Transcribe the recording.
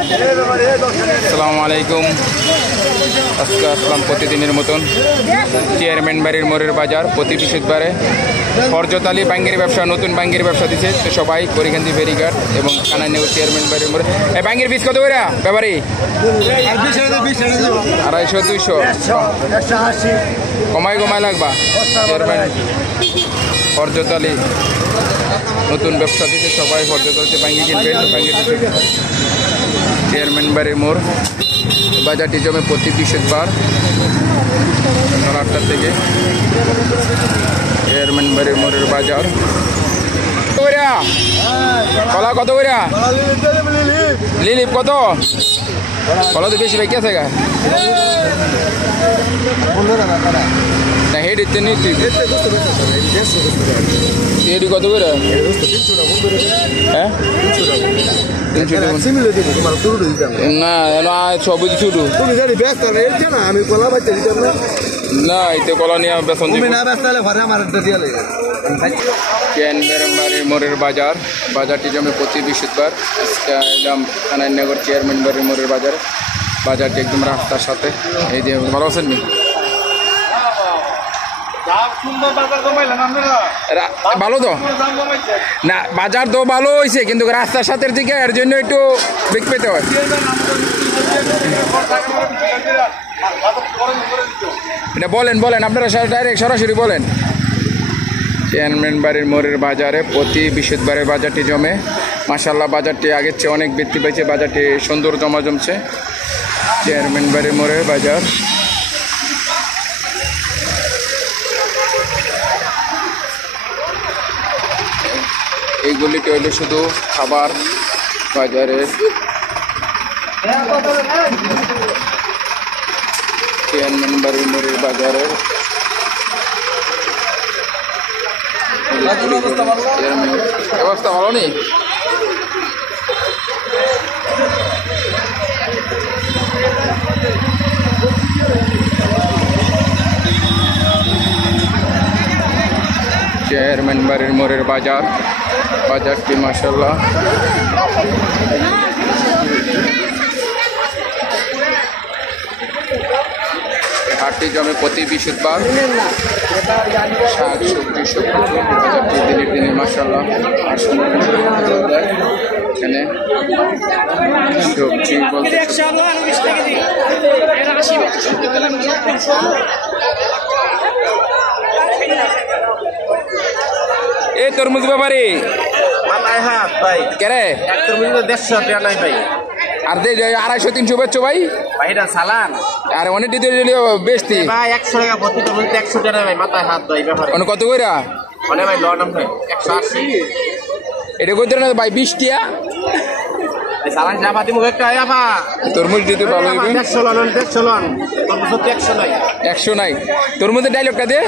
আসসালামু আলাইকুম। আজকে আসলাম প্রতিদিনের মতন চেয়ারম্যান বাড়ির মোড়ের বাজার প্রতি বৃহস্পতিবারে ফরজতালি বাঙ্গির ব্যবসা, নতুন বাঙ্গির ব্যবসা দিচ্ছে। তো সবাই করিকান্দি ফেরিঘাট এবং কানাইনগর চেয়ারম্যান বাড়ির মোড়ে। এই বাঙ্গির বীজ কত করে ব্যাপারী? 250 200 কমায় লাগবা। চেয়ারম্যান ফরজতালি নতুন ব্যবসা দিচ্ছে, সবাই ফরজতালিতে বাঙ্গি কিনবেন। বাঙ্গি চেয়ারম্যান বাড়ির মোড় বাজারটি জমে প্রতি বৃহস্পতিবার সকাল 8টা থেকে। চেয়ারম্যান বাড়ির মোড়ের বাজার। কলা কত করে? লিলিপ কত? কলা তো বেশি ভাই কে থাকে না, হেড ইচ্ছে নি তুই হেডি কত করে? হ্যাঁ না সবুজ শুধু না, এতে কলা নিয়ে বেতন চেয়ারম্যান মোড়ের বাজার। বাজারটি জমে প্রতি বৃহস্পতিবার। আজকে এলাম কানাইনগর চেয়ারম্যান বাড়ির মোড়ের বাজারে। বাজারটি একদম রাস্তার সাথে। এই যে ভালো আছেন নি? ভালো তো না, বাজার তো ভালো হয়েছে কিন্তু রাস্তার সাথে দিকে এর জন্য একটু বেগ পেতে হয়। এটা বলেন আপনারা ডাইরেক্ট সরাসরি বলেন। চেয়ারম্যান বাড়ির মোড়ের বাজারে প্রতি বৃহস্পতিবারের বাজারটি জমে। মাশাআল্লাহ বাজারটি আগের চেয়ে অনেক বৃদ্ধি পেয়েছে। বাজারটি সুন্দর জমছে। চেয়ারম্যান বাড়ির মোড়ের বাজার। এইগুলিকে হইল শুধু খাবার বাজারের। চেয়ারম্যান বাড়ির মোড়ের বাজারের অবস্থা ভালো নেই। চেয়ারম্যান বাড়ির মোড়ের বাজার। বাজারটি মাশাআল্লাহ হাটটি জমে প্রতি বৃহস্পতিবার। শাক সবজি সবকিছু বাজারটি দিনের দিনে মাশাআল্লাহ আর সুন্দর এখানে সবজি এই তরমুজ ব্যাপারে কেরে 150 আর 250-300 বেচছো ভাই? সালান আর অনেক বেচতি 100 টাকা প্রতি তরমুজ 100 টাকা ভাই, মাথায় হাত ভাই ব্যাপারে। কত করে? মানে ভাই লট ভাই 180। এটা কত না ভাই? 20 টাকা সালান জাবা দিমু একটা আয়া তরমুজ দিতে ভালো হইবে। 100 লন তরমুজ 100 নাই। 100 নাই। তরমুজের ডায়লগটা দে।